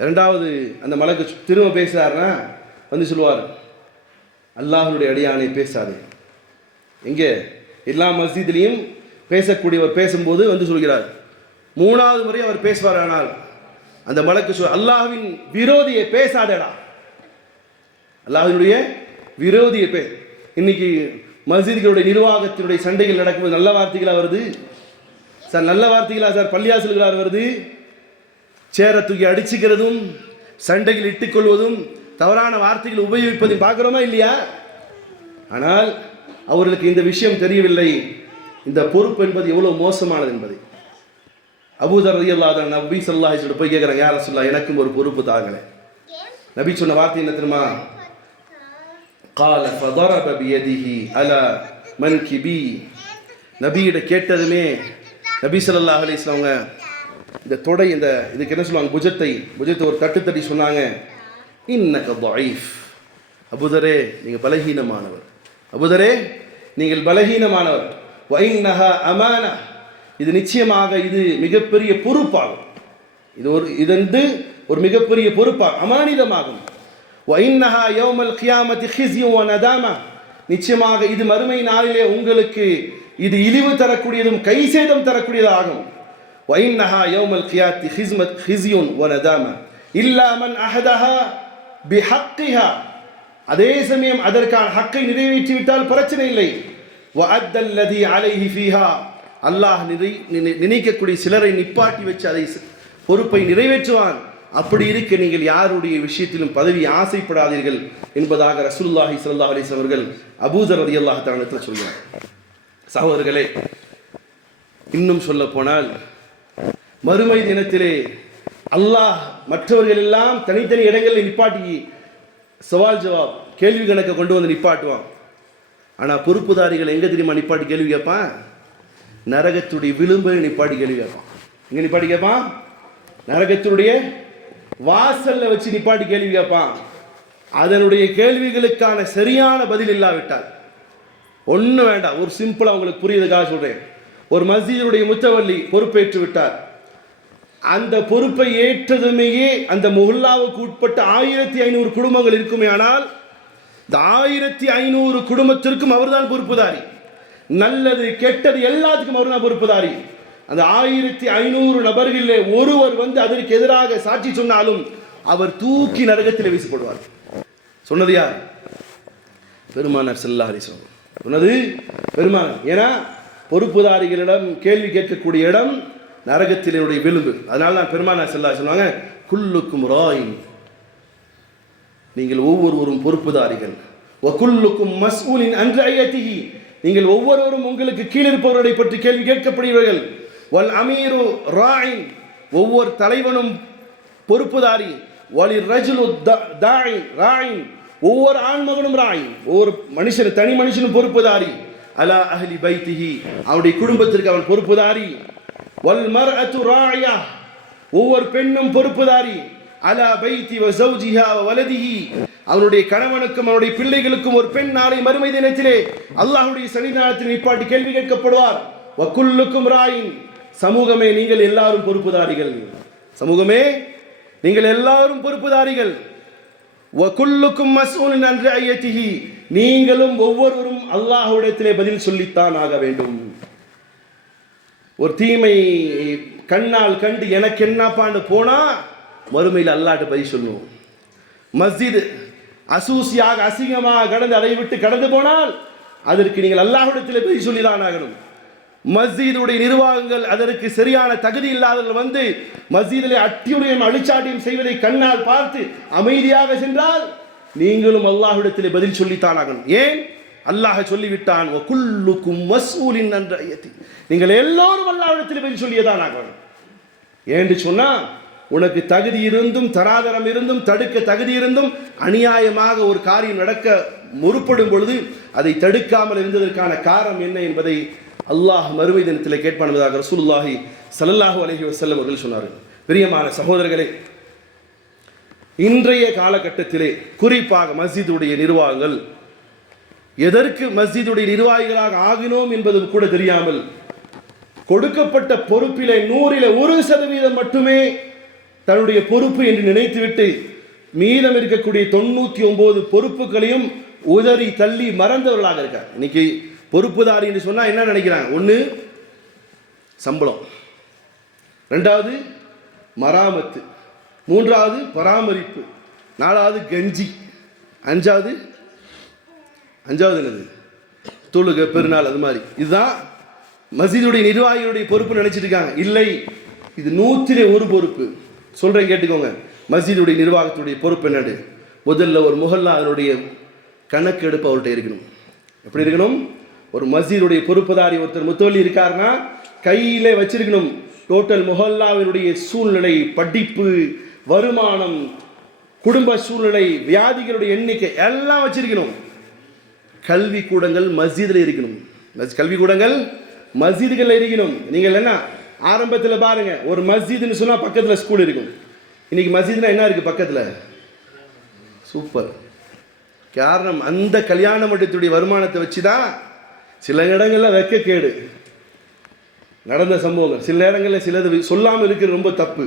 இரண்டாவது அந்த மலக்கு திரும்ப பேசுறாருன்னா வந்து சொல்லுவார், அல்லாஹ்வுடைய அடியானை பேசாதே. எங்கே? எல்லா மஸ்ஜிதிலையும் பேசக்கூடியவர் பேசும்போது வந்து சொல்கிறார். 3வது முறை அவர் பேசுவார், ஆனால் அந்த மலக்கு அல்லாஹ்வின் விரோதியை பேசாதேடா, அல்லாஹ்வினுடைய விரோதியை இன்னைக்கு மஸ்ஜிதுகளுடைய நிர்வாகத்தினுடைய சண்டைகள் நடக்கும்போது நல்ல வார்த்தைகளா வருது சார்? நல்ல வார்த்தைகளா சார் பள்ளியாசல்களாக வருது? சேர தூக்கி அடிச்சுக்கிறதும், சண்டைகள் இட்டுக்கொள்வதும், தவறான வார்த்தைகள் உபயோகிப்பதையும் பார்க்குறோமா இல்லையா? ஆனால் அவர்களுக்கு இந்த விஷயம் தெரியவில்லை, இந்த பொறுப்பு என்பது எவ்வளவு மோசமானது என்பதை. அபூதர் ரலியல்லாஹு அன்ஹு நபி ஸல்லல்லாஹு அலைஹி வஸல்லம் போய் கேட்குறாங்க, யா ரசூலல்லாஹ் எனக்கும் ஒரு பொறுப்பு தாங்களே. நபி சொன்ன வார்த்தை என்ன தெரியுமா? قال فضرب بيده على منكبي. நபியிட கேட்டதுமே நபி ஸல்லல்லாஹு அலைஹி வஸல்லம் இந்த தொடை, இந்த இதுக்கு என்ன சொல்லுவாங்க, புஜத்தை ஒரு தட்டி சொன்னாங்க, இன்னக ضعيف. அபூதரே நீங்கள் பலகீனமானவர். وإنها أمانة. இது நிச்சயமாக இது மிகப்பெரிய பொறுப்பாகும். இது ஒரு மிகப்பெரிய பொறுப்பாகும், அமானிதமாகும். وإنها يوم القيامة خزي وندامة. நிச்சயமாக இது மறுமை நாளிலே உங்களுக்கு இது இழிவு தரக்கூடியதும் கைசேதம் தரக்கூடியதாகும். وإنها يوم القيامة خزي وندامة إلا من أحدها بحقها. அதே சமயம் அதற்கான ஹக்கை நிறைவேற்றி விட்டால் பிரச்சனை இல்லை. وأدى الذي عليه فيها. அல்லாஹ் நினைக்கக்கூடிய சிலரை நிப்பாட்டி வச்சு அதை பொறுப்பை நிறைவேற்றுவான். அப்படி இருக்க நீங்கள் யாருடைய விஷயத்திலும் பதவி ஆசைப்படாதீர்கள் என்பதாக ரசூலுல்லாஹி ஸல்லல்லாஹு அலைஹி வஸல்லம் அவர்கள் அபூதர் ரலியல்லாஹு தஆலா இடத்தில் சொல்கிறார். சகோதரர்களே, இன்னும் சொல்ல போனால் மறுமை தினத்திலே அல்லாஹ் மற்றவர்கள் எல்லாம் தனித்தனி இடங்களில் நிப்பாட்டி சவால் ஜவாப் கேள்வி கணக்கை கொண்டு வந்து நிப்பாட்டுவான். ஆனால் பொறுப்புதாரிகள் எங்கே தெரியுமா நிப்பாட்டி கேள்வி கேட்பான்? நரகத்துடைய விளிம்பை நிப்பாட்டி கேள்வி கேட்பான். எங்கே நிப்பாட்டி கேட்பான்? நரகத்துடைய வாசல்ல வச்சு நிப்பாட்டி கேள்வி கேட்பான். அதனுடைய கேள்விகளுக்கான சரியான பதில் இல்லாவிட்டால், ஒன்றும் வேண்டாம், ஒரு சிம்பிளாக உங்களுக்கு புரியுதுக்காக சொல்கிறேன். ஒரு மஸ்ஜிதுடைய முத்தவல்லி பொறுப்பேற்று விட்டார். அந்த பொறுப்பை ஏற்றதுமேயே அந்த முஹல்லாவுக்கு உட்பட்ட 1500 குடும்பங்கள் இருக்குமே. ஆனால் இந்த 1500 குடும்பத்திற்கும் அவர்தான் பொறுப்புதாரி. நல்லது கெட்டது எல்லாத்துக்கும் அவர் தான் பொறுப்புதாரி. அந்த 1500 நபர்களிலே ஒருவர் வந்து அதற்கு எதிராக சாட்சி சொன்னாலும் அவர் தூக்கி நரகத்தில் வீசப்படுவார். சொன்னது யார்? பெருமானார் ஸல்லல்லாஹு அலைஹி வஸல்லம் சொன்னது பெருமானார். ஏன்னா பொறுப்புதாரிகளிடம் கேள்வி கேட்கக்கூடிய இடம் நரகத்தினுடைய விளிம்பு. அதனால தான் பெருமானார் ஸல்லல்லாஹு அலைஹி வஸல்லம் சொன்னாங்க, குல்லுக்கும் ராயின், நீங்கள் ஒவ்வொருவரும் பொறுப்புதாரிகள். வகுல்லுக்கும் மஸ்ஊலின் அன் ரஅயத்திஹி, நீங்கள் ஒவ்வொருவரும் உங்களுக்கு கீழே இருப்பவர்களை பற்றி கேள்வி கேட்கப்படுவீர்கள். வல் அமீரு ராயின், ஒவ்வொரு தலைவனும் பொறுப்புதாரி. வலிர் ரஜுலு தாயின் ராயின், ஒவ்வொரு ஆண்மகனும் ராயின், ஒவ்வொரு மனுஷன் தனி மனுஷனும் பொறுப்புதாரி. அலா அஹ்லி பைத்திஹி, அவருடைய குடும்பத்திற்கு அவன் பொறுப்புதாரி. வல் மர்அத்து ராயா, ஒவ்வொரு பெண்ணும் பொறுப்புதாரி. அலா பைத்தி வ ஸௌஜிஹா வ வலதிஹி, அவனுடைய கணவனுக்கும் அவனுடைய பிள்ளைகளுக்கும் ஒரு பெண் நாளை மறுமை தினத்திலே அல்லாஹ்வுடைய சன்னிதானத்தில் நிப்பாட்டி கேள்வி கேட்கப்படுவார். வ குல்லுக்கும் ராயின், சமூகமே நீங்கள் எல்லாரும் பொறுப்புதாரிகள். சமூகமே நீங்கள் எல்லாரும் பொறுப்புதாரிகள். வ குல்லுக்கும் மஸ்ஊலுன் அன் ரஅயத்திஹி, நீங்களும் ஒவ்வொருவரும் அல்லாஹ்விடத்திலே பதில் சொல்லித்தான் ஆக வேண்டும். ஒரு தீமை கண்ணால் கண்டு எனக்கு என்னப்பான்னு போனா மறுமையில் அல்லாஹ்ட்ட பதில் சொல்லுவோம். மஸ்ஜித் அசூசியாக அசிங்கமாக கடந்து அதை விட்டு கடந்து போனால் அதற்கு நீங்கள் அல்லாஹ்விடத்தில் பதில் சொல்லிதான் ஆகணும். மஸ்ஜிதுடைய நிர்வாகங்கள் அதற்கு சரியான தகுதி இல்லாதவர்கள் வந்து மஸ்ஜிதிலே அட்டியுடையும் அழிச்சாட்டியும் செய்வதை கண்ணால் பார்த்து அமைதியாக சென்றால் நீங்களும் அல்லாஹ்விடத்தில் பதில் சொல்லித்தான் ஆகணும். ஏன்? அல்லாஹ் சொல்லிவிட்டான், வகுல்லுக்கும் மஸ்ஊலின் அன் ரஅயத்தி, நீங்கள் எல்லோரும் அல்லாஹ்விடத்தில் பதில் சொல்லியதான் ஆகணும். ஏன்னு சொன்னா உனக்கு தகுதி இருந்தும் தராதரம் இருந்தும் தடுக்க தகுதி இருந்தும் அநியாயமாக ஒரு காரியம் நடக்க முற்படும் பொழுது அதை தடுக்காமல் இருந்ததற்கான காரணம் என்ன என்பதை அல்லாஹ் மறுமை தினத்தில் கேட்பான் என்பதாக ரசூலுல்லாஹி ஸல்லல்லாஹு அலைஹி வஸல்லம் அவர்கள் சொன்னார்கள். பிரியமான சகோதரர்களே, இன்றைய காலகட்டத்திலே குறிப்பாக மஸ்ஜிதுடைய நிர்வாகங்கள் எதற்கு மஸ்ஜிதுடைய நிர்வாகிகளாக ஆகினோம் என்பதும் கூட தெரியாமல் கொடுக்கப்பட்ட பொறுப்பிலே 100ல் 1% மட்டுமே தன்னுடைய பொறுப்பு என்று நினைத்துவிட்டு மீதம் இருக்கக்கூடிய 99 பொறுப்புகளையும் உதறி தள்ளி மறந்தவர்களாக இருக்கார். இன்னைக்கு பொறுப்புதாரி என்று சொன்னா என்ன நினைக்கிறாங்க? ஒன்று சம்பளம், 2வது மராமத்து, 3வது பராமரிப்பு, 4வது கஞ்சி, 5வது என்னது தொழுகை பெருநாள், அது மாதிரி. இதுதான் மஸ்ஜிதுடைய நிர்வாகிகளுடைய பொறுப்பு நினைச்சிட்டு இருக்காங்க. இல்லை, இது 100ல் 1 பொறுப்பு. சொல்றேன் கேட்டுக்கோங்க. மஸ்ஜிதுடைய நிர்வாகத்துடைய பொறுப்பு என்னது? முதல்ல ஒரு முஹல்லா அதனுடைய கணக்கு எடுப்பு அவர்கிட்ட இருக்கணும். எப்படி இருக்கணும்? ஒரு மஸ்ஜிதுடைய பொறுப்புதாரி ஒருத்தர் முத்தவல்லி இருக்காருன்னா கையிலே வச்சிருக்கணும் டோட்டல் முஹல்லாவினுடைய சூழ்நிலை, படிப்பு, வருமானம், குடும்ப சூழ்நிலை, வியாதிகளுடைய எண்ணிக்கை எல்லாம் வச்சிருக்கணும். கல்வி கூடங்கள் மஸ்ஜிதில் இருக்கணும். கல்வி கூடங்கள் மஸ்ஜிதுகளில் இருக்கணும். நீங்கள் என்ன ஆரம்பத்தில் பாருங்க, ஒரு மஸ்ஜிதுன்னு சொன்னால் பக்கத்தில் ஸ்கூல் இருக்கும். இன்னைக்கு மஸ்ஜித்னா என்ன இருக்கு பக்கத்தில்? சூப்பர். காரணம், அந்த கல்யாண மண்டபத்துடைய வருமானத்தை வச்சு தான் சில இடங்களில் வெக்க கேடு நடந்த சம்பவங்கள். சில இடங்களில் சிலது சொல்லாமல் இருக்கிறது ரொம்ப தப்பு.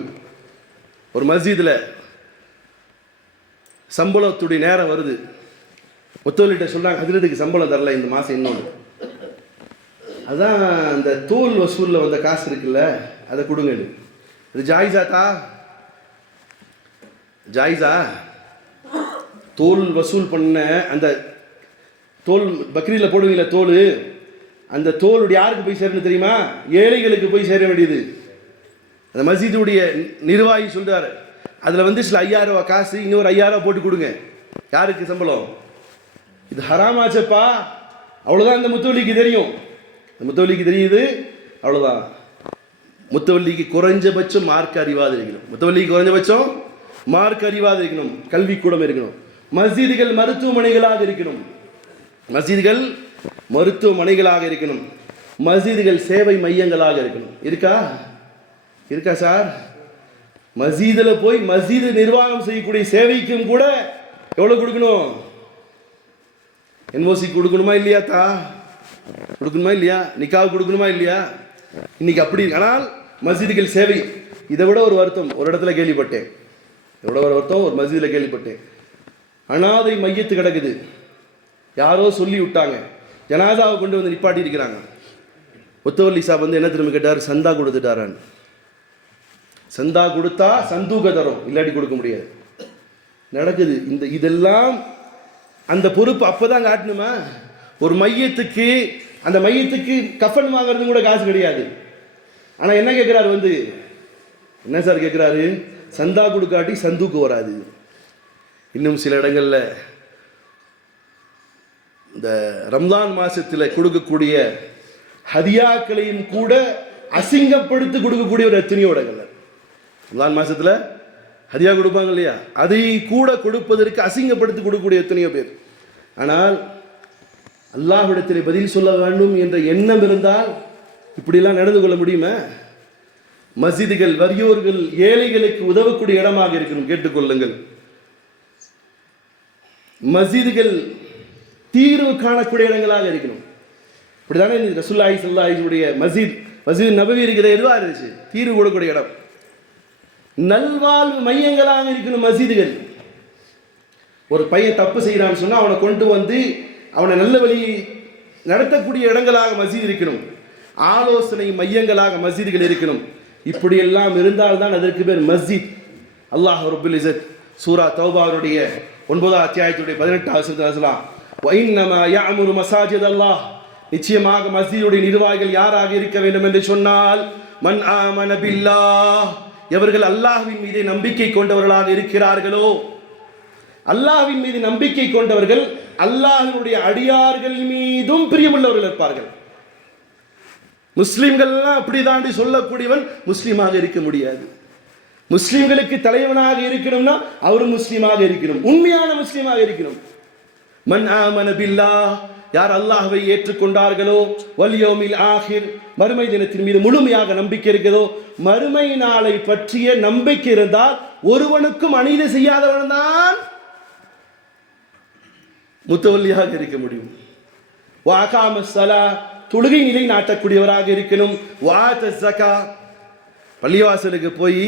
ஒரு மஸ்ஜிதில் சம்பளத்துடைய நேரம் வருது, முத்தவல்லிட்ட சொல்கிறாங்க, ஹஜ்ரத்துக்கு சம்பளம் தரல இந்த மாதம் இன்னொன்று. அதான் அந்த தோல் வசூலில் வந்த காசு இருக்குல்ல, அதை கொடுங்க. இது ஜாயிஸாத்தா? ஜாயிஸா? தோல் வசூல் பண்ண அந்த தோல் பக்ரீல போடுவீங்களா தோல், அந்த தோலுடைய யாருக்கு போய் சேரணும் தெரியுமா? ஏழைகளுக்கு போய் சேர வேண்டியது. அந்த மஸ்ஜிதுடைய நிர்வாகி சொல்றாரு, அதில் வந்து சில 5000 ரூபா காசு இன்னொரு 5000 ரூபா போட்டு கொடுங்க. யாருக்கு சம்பளம்? இது ஹராமாச்சப்பா. அவ்வளோதான் இந்த முத்தவல்லிக்கு தெரியும். முத்தவல்லிக்கு தெரியுது, அவ்வளோதான். முத்தவல்லிக்கு குறைஞ்சபட்சம் மார்க் அறிவாது இருக்கணும். முத்தவல்லிக்கு குறைஞ்சபட்சம் மார்க் அறிவாது இருக்கணும். கல்விக்கூடம் இருக்கணும். மஸ்ஜிதுகள் மருத்துவமனைகளாக இருக்கணும். மஸ்ஜிதுகள் மருத்துவமனைகளாக இருக்கணும். மஸ்ஜிதுகள் சேவை மையங்களாக இருக்கணும். இருக்கா சார்? மஸ்ஜிதில் போய் மஸ்ஜிது நிர்வாகம் செய்யக்கூடிய சேவைக்கும் கூட எவ்வளோ கொடுக்கணும்? என்ஓசி கொடுக்கணுமா இல்லையாத்தா? கொடுக்கணுமா இல்லையா? நிக்காவு கொடுக்கணுமா இல்லையா? இன்னைக்கு அப்படி. ஆனால் மஸ்ஜிதுகள் சேவை இதை விட ஒரு வருத்தம் ஒரு இடத்துல கேள்விப்பட்டேன். இதோட ஒரு வருத்தம் ஒரு மஸ்ஜிதில் கேள்விப்பட்டேன். அனாதை மையத்து கிடக்குது, யாரோ சொல்லி விட்டாங்க, ஜனாதாவை கொண்டு வந்து நிப்பாட்டி இருக்கிறாங்க. ஒத்தவல்லி சாப் வந்து என்ன திரும்ப கேட்டார், சந்தா கொடுத்துட்டாரான்னு. சந்தா கொடுத்தா சந்தூக தரும், இல்லாட்டி கொடுக்க முடியாது. நடக்குது இதெல்லாம். அந்த பொறுப்பு அப்பதான் காட்டணுமா? ஒரு மையத்துக்கு, அந்த மையத்துக்கு கஃபன் வாங்குறது கூட காசு கிடையாது. ஆனா என்ன கேட்கிறாரு வந்து, என்ன சார் கேட்கிறாரு, சந்தா கொடுக்காட்டி சந்தூக்கு வராது. இன்னும் சில இடங்கள்ல இந்த ரம்ஜான் மாசத்தில் கொடுக்கக்கூடிய ஹதியாக்களையும் கூட அசிங்கப்படுத்தி கொடுக்கக்கூடிய ஒரு எத்தனையோ இடங்கள்ல. ரம்ஜான் மாசத்தில் ஹதியா கொடுப்பாங்க இல்லையா, அதை கூட கொடுப்பதற்கு அசிங்கப்படுத்தி கொடுக்கக்கூடிய எத்தனையோ பேர். ஆனால் அல்லாஹ்விடத்தில் பதில் சொல்ல வேண்டும் என்ற எண்ணம் இருந்தால் இப்படிலாம் நடந்து கொள்ள முடியுமா? மஸ்ஜிதுகள் வறியோர்கள் ஏழைகளுக்கு உதவக்கூடிய இடமாக இருக்கணும். கேட்டுக்கொள்ளுங்கள், மஸ்ஜிதுகள் தீர்வு காணக்கூடிய இடங்களாக இருக்கணும். இப்படிதானே ரசூலுல்லாஹி ஸல்லல்லாஹு அலைஹி வஸல்லம் மஸ்ஜித் நபவி இருக்கிற எதுவாக இருந்துச்சு? தீர்வு கொடுக்கக்கூடிய இடம், நல்வாழ்வு மையங்களாக இருக்கணும் மஸ்ஜிதுகள். ஒரு பையன் தப்பு செய்யறான்னு சொன்னா அவனை கொண்டு வந்து அவனை நல்ல வழி நடத்தக்கூடிய இடங்களாக மஸ்ஜித் இருக்கணும். ஆலோசனை மையங்களாக மஸ்ஜிதுகள் இருக்கணும். இப்படியெல்லாம் இருந்தால்தான் அதற்கு பேர் மஸ்ஜித். அல்லாஹ் ரப்புல் இஸ்ஸத் சூரா தௌபாவுடைய 9வது அத்தியாயத்துடைய 18வது வசனத்தில் சொல்லலாம், வஇன்னமா யஅமுரு மஸாஜித் அல்லாஹ், நிச்சயமாக மஸ்ஜிதுடைய நிர்வாகிகள் யாராக இருக்க வேண்டும் என்று சொன்னால், மன் ஆமன பில்லாஹ், எவர்கள் அல்லாஹ்வின் மீது நம்பிக்கை கொண்டவர்களாக இருக்கிறார்களோ. அல்லாஹ்வின் மீது நம்பிக்கை கொண்டவர்கள் அல்லாஹ்வினுடைய அடியார்கள் மீதும் பிரியமுள்ளவர்கள் இருப்பார்கள். முஸ்லிம்கள்லாம் அப்படிதாண்டி சொல்லக்கூடியவன் முஸ்லீமாக இருக்க முடியாது. முஸ்லிம்களுக்கு தலைவனாக இருக்கணும்னா அவரும் முஸ்லீமாக இருக்கணும், உண்மையான முஸ்லீமாக இருக்கணும். மன் ஆமன பில்லாஹ், யார் அல்லாஹ்வை ஏற்றுக்கொண்டார்களோ, வல் யௌமில் ஆஹிர், மறுமை தினத்தின் மீது முழுமையாக நம்பிக்கை இருக்கிறதோ, மறுமை நாளை பற்றிய நம்பிக்கை இருந்தால் ஒருவனுக்கும் அநீதி செய்யாதவன் தான் முத்தவல்லியாக இருக்க முடியும். வஅகாம ஸலா, தொழுகை நிலை நாட்டக்கூடியவராக இருக்கணும். வஆத ஸகா, பள்ளிவாசலுக்கு போய்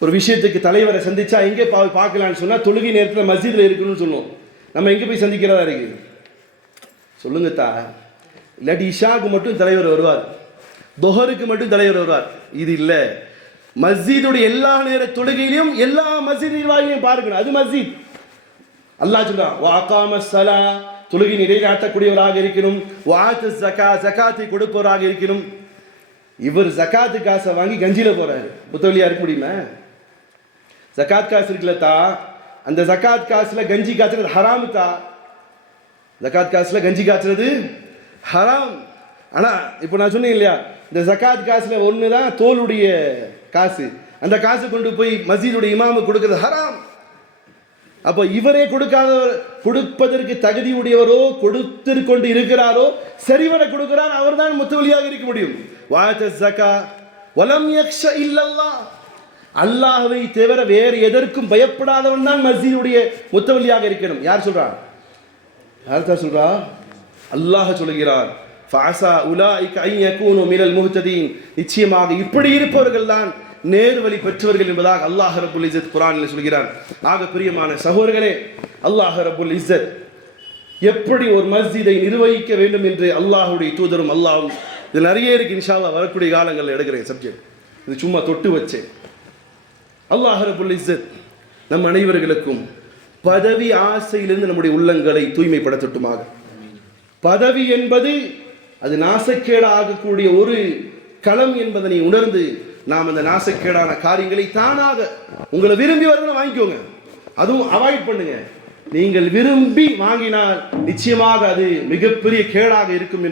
ஒரு விஷயத்துக்கு தலைவரை சந்திச்சா எங்கே பார்க்கலான்னு சொன்னா தொழுகை நேரத்தில் மஸ்ஜிதில் இருக்கணும்னு சொல்லுவோம். நம்ம எங்கே போய் சந்திக்கிறதா இருக்கு சொல்லுங்க தா? இல்லாட்டி இஷாவுக்கு மட்டும் தலைவர் வருவார், தொஹருக்கு மட்டும் தலைவர் வருவார். இது இல்லை, மஸ்ஜிதுடைய எல்லா நேர தொழுகையிலும் எல்லா மஸ்ஜித் நிர்வாகிகளையும் பார்க்கணும். அது மஸ்ஜித். அல்லாஹ் சொல்றான், வஅகாம ஸலா, தொழுகை நிலைநாட்டக்கூடியவராக இருக்கணும். வஆத ஸகா, ஸகாத்தை கொடுப்பவராக இருக்கணும். இவர் ஜகாத்து காசை வாங்கி கஞ்சியில போறாரு, முத்தவலியா இருக்க முடியுமா? ஜகாத் காசு இருக்குல்லத்தா, அந்த ஜகாத் காசுல கஞ்சி காய்ச்சறது ஹராமு தா. ஜகாத் காசுல கஞ்சி காய்ச்சறது ஹராம். ஆனா இப்போ நான் சொன்னேன் இல்லையா, இந்த ஜகாத் காசுல ஒண்ணுதான் தோலுடைய காசு, அந்த காசு கொண்டு போய் மஸ்ஜிதுடைய இமாமு கொடுக்கிறது ஹராம். அப்போ இவரே கொடுப்பதற்கு தகுதியுடையவரோ கொடுத்து இருக்கிறாரோ சரிவர கொடுக்கிறார், அவர் தான் முத்தவலியாக இருக்க முடியும். அல்லாஹ்வை தவிர வேறு எதற்கும் பயப்படாதவன் தான் மஸ்ஜிதுடைய முத்தவலியாக இருக்கணும். யார் சொல்றா? யார் தான் சொல்றா? அல்லாஹ் சொல்கிறார், நிச்சயமாக இப்படி இருப்பவர்கள் தான் நேர்வழி பெற்றவர்கள் என்பதாக அல்லாஹ் ரப்புல் இஸ்ஸத் குர்ஆனில் சொல்கிறான். ஆக பிரியமான சகோதரர்களே, அல்லாஹ் ரப்புல் இஸ்ஸத் எப்படி ஒரு மஸ்ஜிதை நிர்வகிக்க வேண்டும் என்று அல்லாஹ்வுடைய தூதரும் அல்லாஹ்வும், இது நிறைய இருக்கு, இன்ஷா அல்லாஹ் வரக்கூடிய காலங்களில் எடுக்கிறேன் சப்ஜெக்ட், இது சும்மா தொட்டு வச்சேன். அல்லாஹ் ரப்புல் இஸ்ஸத் நம் அனைவர்களுக்கும் பதவி ஆசையிலிருந்து நம்முடைய உள்ளங்களை தூய்மைப்படுத்தட்டுமாக. பதவி என்பது அது நாசக்கேடு ஆகக்கூடிய ஒரு களம் என்பதனை உணர்ந்து நாம் அந்த நாசக்கேடான காரியங்களை தானாக உங்களை விரும்பி வரணும் வாங்கிக்கோங்க, அதுவும் அவாய்ட் பண்ணுங்க. நீங்கள் விரும்பி வாங்கினால் நிச்சயமாக அது மிகப்பெரிய கேடாக இருக்கும்.